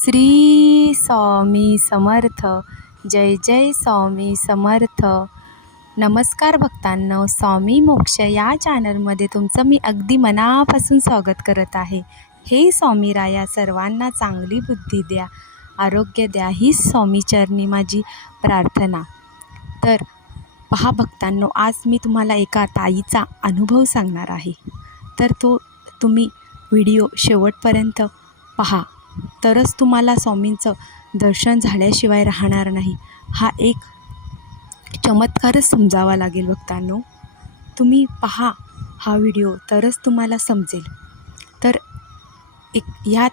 श्री स्वामी समर्थ. जय जय स्वामी समर्थ. नमस्कार भक्तांनो, स्वामी मोक्ष या चॅनलमध्ये तुमचं मी अगदी मनापासून स्वागत करत आहे. हे स्वामी राया सर्वांना चांगली बुद्धी द्या, आरोग्य द्या, ही स्वामीचरणी माझी प्रार्थना. तर पहा भक्तांनो, आज मी तुम्हाला एका ताईचा अनुभव सांगणार आहे. तर तो तुम्ही व्हिडिओ शेवटपर्यंत पहा, तरच तुम्हाला स्वामींचं दर्शन झाल्याशिवाय राहणार नाही. हा एक चमत्कारच समजावा लागेल भक्तांनो. तुम्ही पहा हा व्हिडिओ, तरच तुम्हाला समजेल. तर ह्या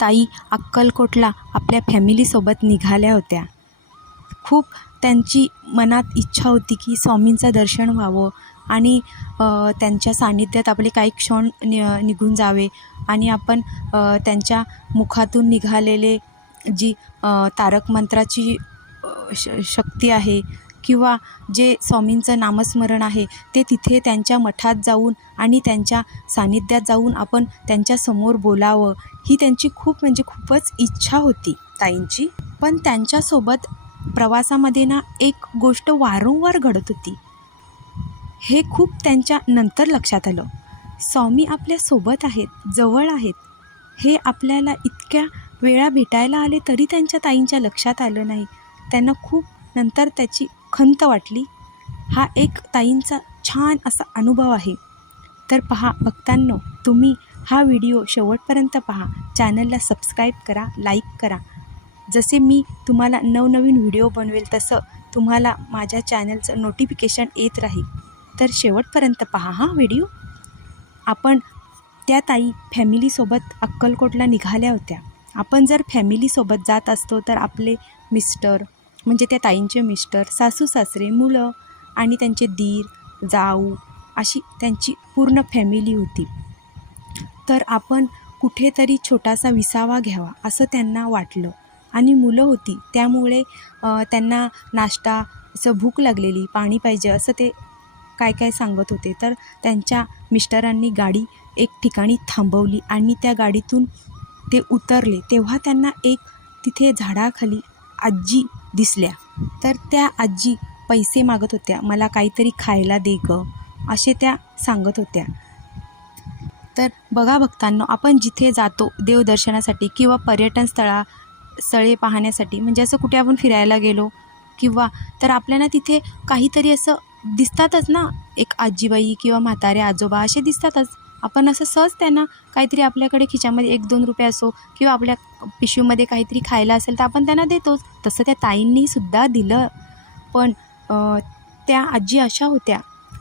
ताई अक्कलकोटला आपल्या फॅमिलीसोबत निघाल्या होत्या. खूप त्यांची मनात इच्छा होती की स्वामींचं दर्शन व्हावं आणि त्यांच्या सान्निध्यात आपले काही क्षण निघून जावे आणि आपण त्यांच्या मुखातून निघालेले जी तारक मंत्राची शक्ती आहे किंवा जे स्वामींचं नामस्मरण आहे ते तिथे त्यांच्या मठात जाऊन आणि त्यांच्या सान्निध्यात जाऊन आपण त्यांच्यासमोर बोलावं, ही त्यांची खूपच इच्छा होती ताईंची. पण त्यांच्यासोबत प्रवासामध्ये एक गोष्ट वारंवार घडत होती. हे खूप त्यांच्या नंतर लक्षात आलं. स्वामी आपल्यासोबत आहेत, जवळ आहेत, हे आपल्याला इतक्या वेळा भेटायला आले तरी त्यांच्या ताईंच्या लक्षात आलं नाही. त्यांना खूप नंतर त्याची खंत वाटली. हा एक ताईंचा छान असा अनुभव आहे. तर पहा भक्तांनो, तुम्ही हा व्हिडिओ शेवटपर्यंत पहा. चॅनलला सबस्क्राईब करा, लाईक करा. जसे मी तुम्हाला नवनवीन व्हिडिओ बनवेल तसं तुम्हाला माझ्या चॅनलचं नोटिफिकेशन येत राहील. तर शेवटपर्यंत पहा हा व्हिडिओ. आपण त्या ताई फॅमिलीसोबत अक्कलकोटला निघाल्या होत्या. आपण जर फॅमिलीसोबत जात असतो तर आपले मिस्टर, म्हणजे त्या ताईंचे मिस्टर, सासू सासरे, मुलं आणि त्यांचे दीर, जाऊ, अशी त्यांची पूर्ण फॅमिली होती. तर आपण कुठेतरी छोटासा विसावा घ्यावा असं त्यांना वाटलं आणि मुलं होती त्यामुळे त्यांना नाश्ता, असं भूक लागलेली, पाणी पाहिजे असं ते काय सांगत होते. तर त्यांच्या मिस्टरांनी गाडी एक ठिकाणी थांबवली आणि त्या गाडीतून ते उतरले तेव्हा त्यांना एक तिथे झाडाखाली आजी दिसल्या. तर त्या आजी पैसे मागत होत्या. मला काहीतरी खायला दे गं, असे त्या सांगत होत्या. तर बघा भक्तांनो, आपण जिथे जातो देवदर्शनासाठी किंवा पर्यटन स्थळे पाहण्यासाठी, म्हणजे असं कुठे आपण फिरायला गेलो किंवा तर आपल्याला तिथे काहीतरी असं दिसतातच ना, एक आजीबाई किंवा म्हातारे आजोबा असे दिसतातच. आपण असं सहज त्यांना काहीतरी, आपल्याकडे खिशामध्ये 1-2 रुपये असो किंवा आपल्या पिशवीमध्ये काहीतरी खायला असेल तर आपण त्यांना देतोच. तसं त्या ताईंनीसुद्धा दिलं. पण त्या आजी अशा होत्या,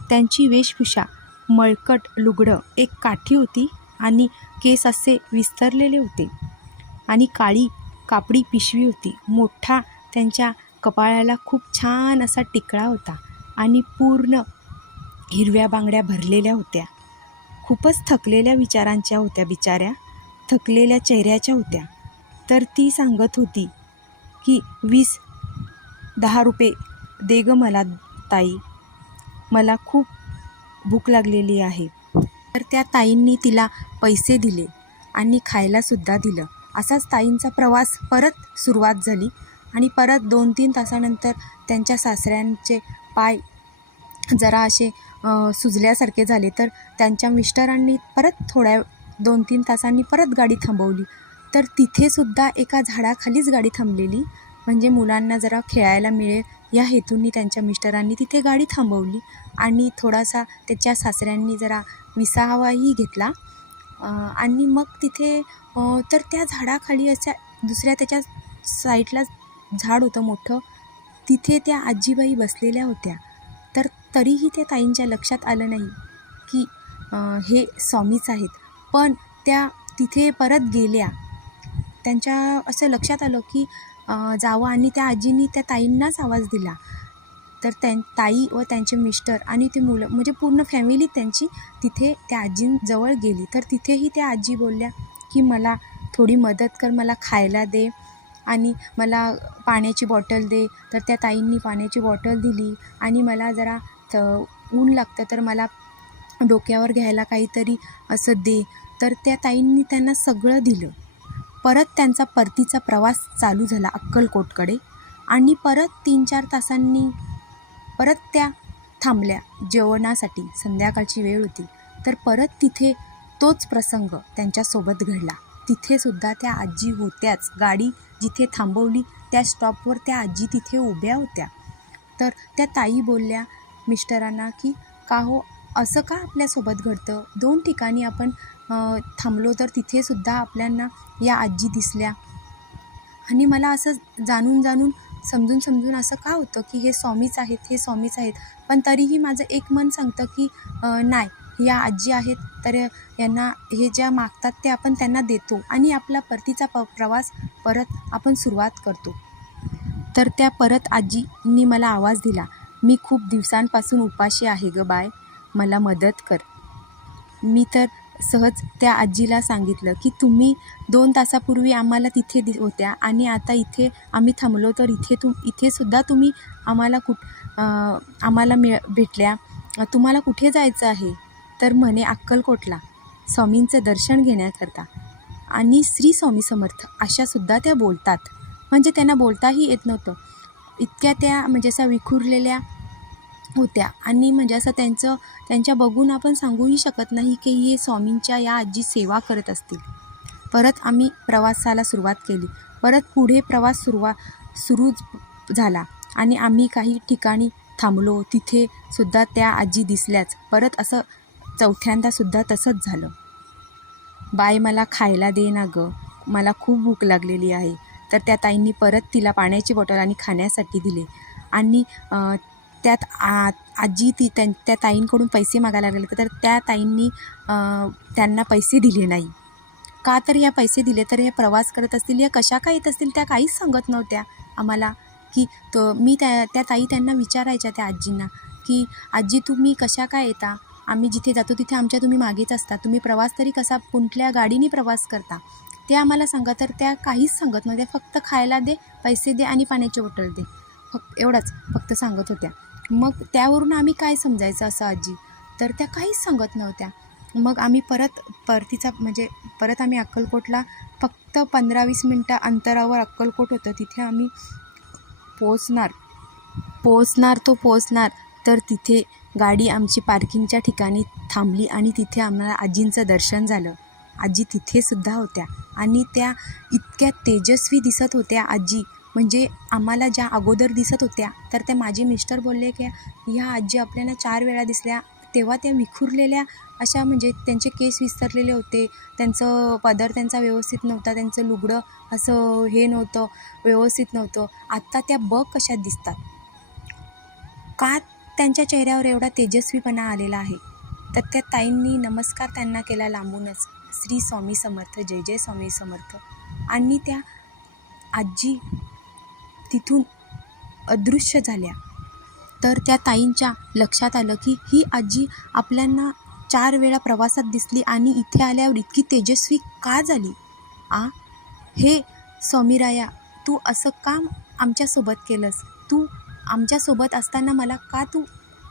त्यांची वेशभूषा मळकट लुगडं, एक काठी होती आणि केस असे विस्तरलेले होते आणि काळी कापडी पिशवी होती. मोठा त्यांच्या कपाळाला खूप छान असा टिकळा होता आणि पूर्ण हिरव्या बांगड्या भरलेल्या होत्या. खूपच थकलेल्या विचारांच्या होत्या, बिचाऱ्या थकलेल्या चेहऱ्याच्या होत्या. तर ती सांगत होती की 20-10 रुपये दे गं मला ताई, मला खूप भूक लागलेली आहे. तर त्या ताईंनी तिला पैसे दिले आणि खायलासुद्धा दिलं. असाच ताईंचा प्रवास परत सुरुवात झाली आणि परत 2-3 तासानंतर त्यांच्या सासऱ्यांचे पाय जरा असे सुजल्यासारखे झाले. तर त्यांच्या मिस्टरांनी परत 2-3 तासांनी परत गाडी थांबवली. तर तिथेसुद्धा एका झाडाखालीच गाडी थांबलेली, म्हणजे मुलांना जरा खेळायला मिळेल या हेतूंनी त्यांच्या मिस्टरांनी तिथे गाडी थांबवली आणि थोडासा त्याच्या सासऱ्यांनी जरा विसावाही घेतला आणि मग तिथे तर त्या झाडाखाली अशा दुसऱ्या त्याच्या साईडला झाड होतं मोठं, तिथे त्या आजीबाई बसलेल्या होत्या. तर तरीही त्या ताईंच्या लक्षात आलं नाही की हे स्वामीच आहेत. पण त्या तिथे परत गेल्या. त्यांच्या असं लक्षात आलं की जावं आणि त्या आजींनी त्या ताईंनाच आवाज दिला. तर ताई व त्यांचे मिस्टर आणि ते मुलं, म्हणजे पूर्ण फॅमिली त्यांची तिथे त्या आजींजवळ गेली. तर तिथेही त्या आजी बोलल्या की मला थोडी मदत कर, मला खायला दे आणि मला पाण्याची बॉटल दे. तर त्या ताईंनी पाण्याची बॉटल दिली आणि मला जरा ऊन लागतं तर मला डोक्यावर घ्यायला काहीतरी असं दे. तर त्या ताईंनी त्यांना सगळं दिलं. परत त्यांचा परतीचा प्रवास चालू झाला अक्कलकोटकडे. आणि परत 3-4 तासांनी परत त्या थांबल्या जेवणासाठी. संध्याकाळची वेळ होती. तर परत तिथे तोच प्रसंग त्यांच्यासोबत घडला. तिथेसुद्धा त्या आजी होत्याच. गाडी जिथे थांबवली त्या स्टॉपवर त्या आजी तिथे उभ्या होत्या. तर त्या ताई बोलल्या मिस्टरांना की का हो असं का आपल्यासोबत घडतं? 2 ठिकाणी आपण थांबलो तर तिथेसुद्धा आपल्याला या आजी दिसल्या. आणि मला असं जाणून समजून असं का होतं की हे स्वामीच आहेत, हे स्वामीच आहेत. पण तरीही माझं एक मन सांगतं की नाही, या आजी आहेत तर यांना हे ज्या मागतात ते आपण त्यांना देतो आणि आपला परतीचा प्रवास परत आपण सुरुवात करतो. तर त्या परत आजींनी मला आवाज दिला, मी खूप दिवसांपासून उपाशी आहे गं बाय, मला मदत कर. मी तर सहज त्या आजीला सांगितलं की तुम्ही 2 तासापूर्वी आम्हाला तिथे होत्या आणि आता इथे आम्ही थांबलो तर इथेसुद्धा तुम्ही आम्हाला आम्हाला भेटल्या. तुम्हाला कुठे जायचं आहे? तर म्हणे अक्कलकोटला स्वामींचं दर्शन घेण्याकरता. आणि श्री स्वामी समर्थ अशासुद्धा त्या बोलतात. म्हणजे त्यांना बोलताही येत नव्हतं. इतक्या त्या म्हणजे असा विखुरलेल्या होत्या. आणि म्हणजे असं त्यांच्या बघून आपण सांगूही शकत नाही की हे स्वामींच्या या आजी सेवा करत असतील. परत आम्ही प्रवासाला सुरुवात केली. परत पुढे प्रवास सुरू झाला आणि आम्ही काही ठिकाणी थांबलो. तिथे सुद्धा त्या आजी दिसल्याच. परत असं चौथ्यांदासुद्धा तसंच झालं. बाय मला खायला दे ना गं, मला खूप भूक लागलेली आहे. तर त्या ताईंनी परत तिला पाण्याची बॉटल आणि खाण्यासाठी दिले. आणि त्यात आजी त्या ताईंकडून पैसे मागायला लागले. तर त्या ताईंनी त्यांना पैसे दिले नाही. का तर या पैसे दिले तर हे प्रवास करत असतील या कशा काय येत असतील त्या काहीच सांगत नव्हत्या आम्हाला. की मी त्या ताई त्यांना विचारायच्या त्या आजींना की आजी तुम्ही कशा काय येता? आम्ही जिथे जातो तिथे आमच्या तुम्ही मागेच असता. तुम्ही प्रवास तरी कसा कुठल्या गाडीने प्रवास करता ते आम्हाला सांगा. तर त्या काहीच सांगत नव्हत्या. फक्त खायला दे, पैसे दे आणि पाण्याची बॉटल दे, एवढंच फक्त सांगत होत्या. मग त्यावरून आम्ही काय समजायचं असं आजी? तर त्या काहीच सांगत नव्हत्या. मग आम्ही परत आम्ही अक्कलकोटला फक्त 15-20 मिनटं अंतरावर अक्कलकोट होतं. तिथे आम्ही पोचणार तर तिथे गाडी आमची पार्किंगच्या ठिकाणी थांबली आणि तिथे आम्हाला आजींचं दर्शन झालं. आजी तिथेसुद्धा होत्या आणि त्या इतक्या तेजस्वी दिसत होत्या आजी. म्हणजे आम्हाला ज्या अगोदर दिसत होत्या तर त्या माझे मिस्टर बोलले की ह्या आजी आपल्याला 4 वेळा दिसल्या. तेव्हा त्या विखुरलेल्या अशा, म्हणजे त्यांचे केस विस्तरलेले होते, त्यांचं पदर त्यांचा व्यवस्थित नव्हता, त्यांचं लुगडं असं हे नव्हतं, व्यवस्थित नव्हतं. आत्ता त्या बघ कशा दिसतात. का त्यांच्या चेहऱ्यावर एवढा तेजस्वीपणा आलेला आहे? तर त्या ताईंनी नमस्कार त्यांना केला लांबूनच, श्री स्वामी समर्थ, जय जय स्वामी समर्थ. आणि त्या आजी तिथून अदृश्य झाल्या. तर त्या ताईंच्या लक्षात आलं की ही आजी आपल्यांना 4 वेळा प्रवासात दिसली आणि इथे आल्यावर इतकी तेजस्वी का झाली? हे स्वामीराया, तू असं का आमच्यासोबत केलंस? तू आमच्यासोबत असताना मला का तू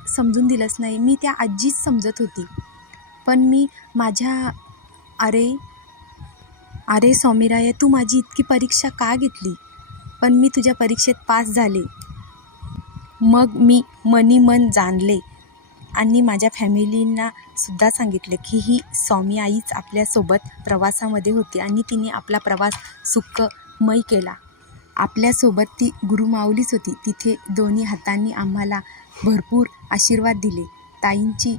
समजून दिलंस नाही? मी त्या आजीच समजत होती. पण मी माझ्या अरे स्वामीराया, तू माझी इतकी परीक्षा का घेतली? पण मी तुझ्या परीक्षेत पास झाले. मग मी मन जाणले आणि माझ्या फॅमिलींना सुद्धा सांगितले की ही स्वामी आईच आपल्यासोबत प्रवासामध्ये होती आणि तिने आपला प्रवास सुखमय केला. आपल्यासोबत ती गुरुमाऊलीच होती. तिथे दोन्ही हातांनी आम्हाला भरपूर आशीर्वाद दिले. ताईंची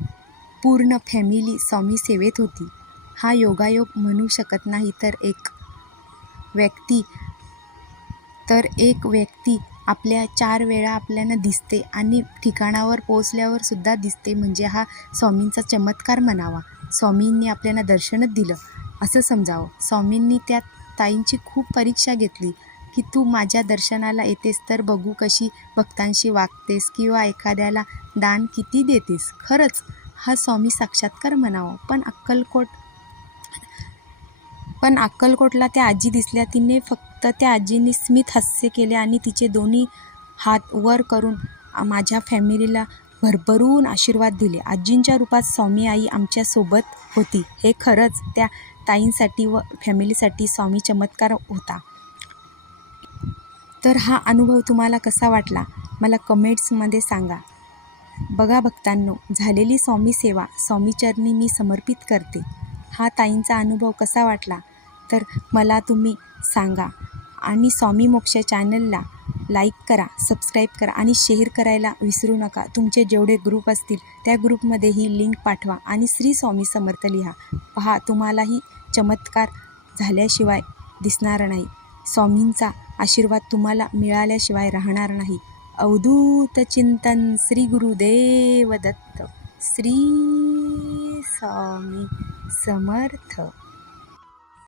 पूर्ण फॅमिली स्वामी सेवेत होती. हा योगायोग म्हणू शकत नाही. तर एक व्यक्ती आपल्या 4 वेळा आपल्याला दिसते आणि ठिकाणावर पोचल्यावर सुद्धा दिसते, म्हणजे हा स्वामींचा चमत्कार म्हणावा. स्वामींनी आपल्याला दर्शनच दिलं असं समजावं. स्वामींनी त्या ताईंची खूप परीक्षा घेतली की तू माझ्या दर्शनाला येतेस तर बघू कशी भक्तांशी वागतेस किंवा एखाद्याला दान किती देतेस. खरंच हा स्वामी साक्षात्कार म्हणावा. पण अक्कलकोटला त्या आजी दिसल्या. तिने फक्त त्या आजींनी स्मित हास्य केले आणि तिचे दोन्ही हात वर करून माझ्या फॅमिलीला भरभरून आशीर्वाद दिले. आजींच्या रूपात स्वामी आई आमच्यासोबत होती हे खरंच त्या ताईंसाठी व फॅमिलीसाठी स्वामी चमत्कार होता. तर हा अनुभव तुम्हाला कसा वाटला मला कमेंट्समध्ये सांगा. बघा भक्तांनो, झालेली स्वामी सेवा स्वामीचरणी मी समर्पित करते. हा ताईंचा अनुभव कसा वाटला तर मला तुम्ही सांगा. आणि स्वामी मोक्ष चॅनलला लाईक करा, सबस्क्राईब करा आणि शेअर करायला विसरू नका. तुमचे जेवढे ग्रुप असतील त्या ग्रुपमध्ये ही लिंक पाठवा आणि श्री स्वामी समर्थ लिहा. पहा, तुम्हालाही चमत्कार झाल्याशिवाय दिसणार नाही. स्वामींचा आशीर्वाद तुम्हाला मिळाल्याशिवाय राहणार नाही. अवधूत चिंतन श्री गुरुदेव दत्त. श्री स्वामी समर्थ.